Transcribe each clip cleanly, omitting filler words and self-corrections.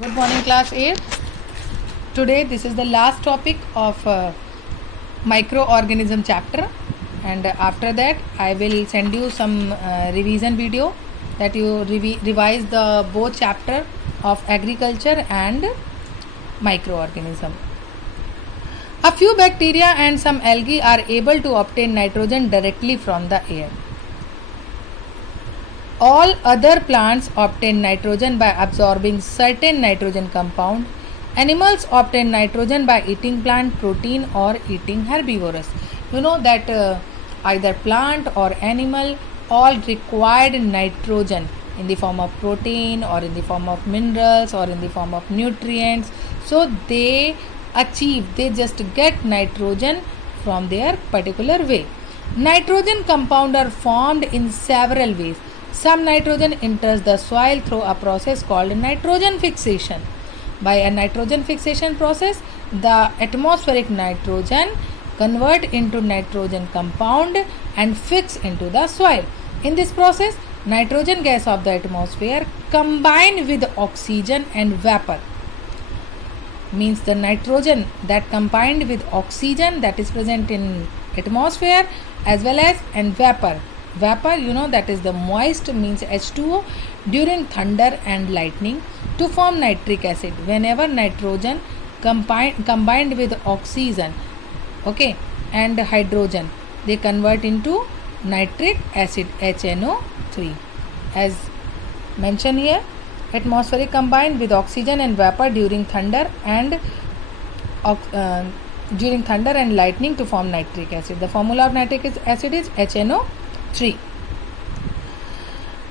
Good morning, class 8. Today, this is the last topic of microorganism chapter, and after that, I will send you some revision video that you revise the both chapter of agriculture and microorganism. A few bacteria and some algae are able to obtain nitrogen directly from the air. All other plants obtain nitrogen by absorbing certain nitrogen compound. Animals obtain nitrogen by eating plant protein or eating herbivorous. You know that either plant or animal all required nitrogen in the form of protein or in the form of minerals or in the form of nutrients. So they just get nitrogen from their particular way. Nitrogen compound are formed in several ways. Some nitrogen enters the soil through a process called nitrogen fixation. By a nitrogen fixation process, the atmospheric nitrogen convert into nitrogen compound and fix into the soil. In this process, nitrogen gas of the atmosphere combine with oxygen and vapor. Means the nitrogen that combined with oxygen that is present in atmosphere as well as and vapor. Vapor, that is the moist, means H2O, during thunder and lightning to form nitric acid. Whenever nitrogen combined with oxygen, and hydrogen, they convert into nitric acid, HNO3. As mentioned here, atmospheric combined with oxygen and vapor during thunder and lightning to form nitric acid. The formula of nitric acid is HNO3.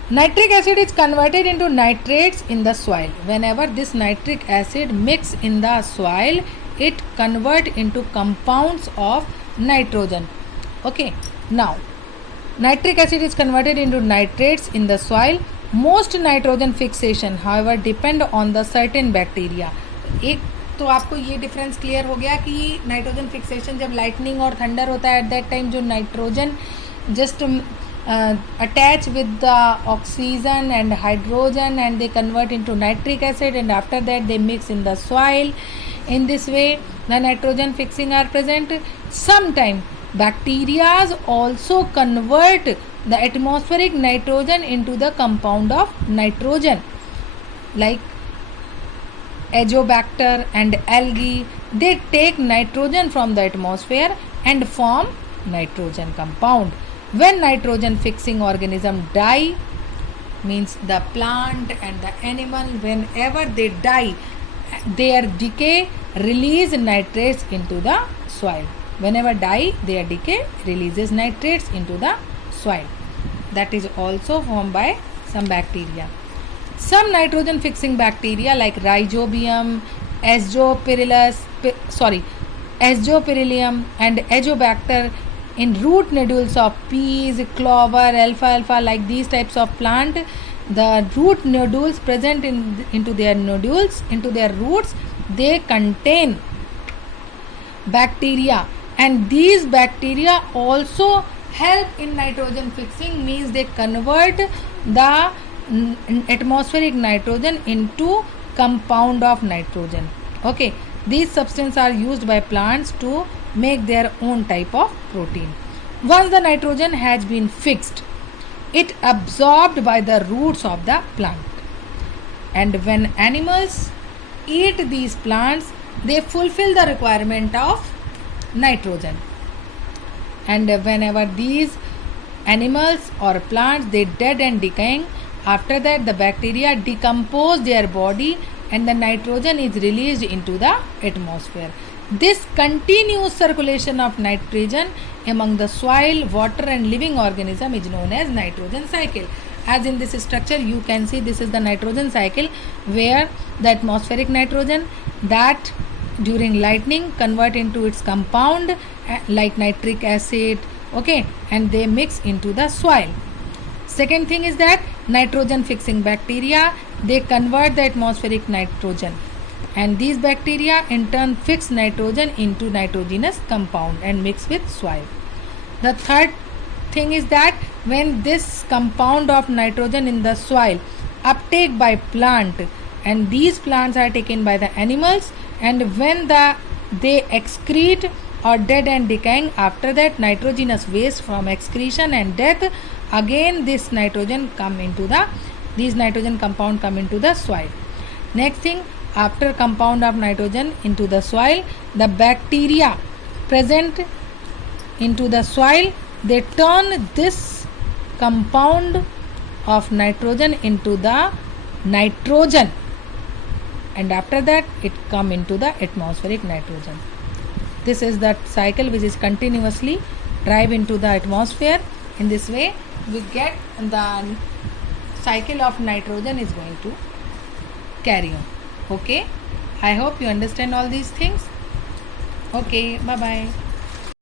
Nitric acid is converted into nitrates in the soil. Whenever this nitric acid mix in the soil, it convert into compounds of nitrogen. Now nitric acid is converted into nitrates in the soil. Most nitrogen fixation however depend on the certain bacteria. एक तो आपको ये difference clear हो गया कि nitrogen fixation जब lightning और thunder होता है, एट दैट टाइम जो nitrogen just attach with the oxygen and hydrogen and they convert into nitric acid, and after that they mix in the soil. In this way the nitrogen fixing are present. Sometime bacteria also convert the atmospheric nitrogen into the compound of nitrogen, like Azobacter and algae. They take nitrogen from the atmosphere and form nitrogen compound. When nitrogen fixing organism die, means the plant and the animal, whenever they die, their decay release nitrates into the soil. Whenever die, their decay releases nitrates into the soil. That is also formed by some bacteria. Some nitrogen fixing bacteria like Rhizobium, Aspergillus and Azobacter in root nodules of peas, clover, alfalfa, like these types of plant, the root nodules present into their roots, they contain bacteria, and these bacteria also help in nitrogen fixing, means they convert the atmospheric nitrogen into compound of nitrogen. These substances are used by plants to make their own type of protein. Once the nitrogen has been fixed, it absorbed by the roots of the plant, and when animals eat these plants, they fulfill the requirement of nitrogen. And whenever these animals or plants they dead and decaying, after that the bacteria decompose their body and the nitrogen is released into the atmosphere. This continuous circulation of nitrogen among the soil, water and living organism is known as nitrogen cycle. As in this structure you can see, this is the nitrogen cycle, where the atmospheric nitrogen that during lightning convert into its compound like nitric acid, and they mix into the soil. Second thing is that nitrogen fixing bacteria, they convert the atmospheric nitrogen, and these bacteria in turn fix nitrogen into nitrogenous compound and mix with soil. The third thing is that when this compound of nitrogen in the soil uptake by plant and these plants are taken by the animals, and when they excrete or dead and decaying, after that nitrogenous waste from excretion and death, again this nitrogen these nitrogen compound come into the soil. Next thing, after compound of nitrogen into the soil, the bacteria present into the soil, they turn this compound of nitrogen into the nitrogen, and after that it come into the atmospheric nitrogen. This is that cycle which is continuously drive into the atmosphere. In this way we get the cycle of nitrogen is going to carry on. Okay, I hope you understand all these things. Okay, bye bye.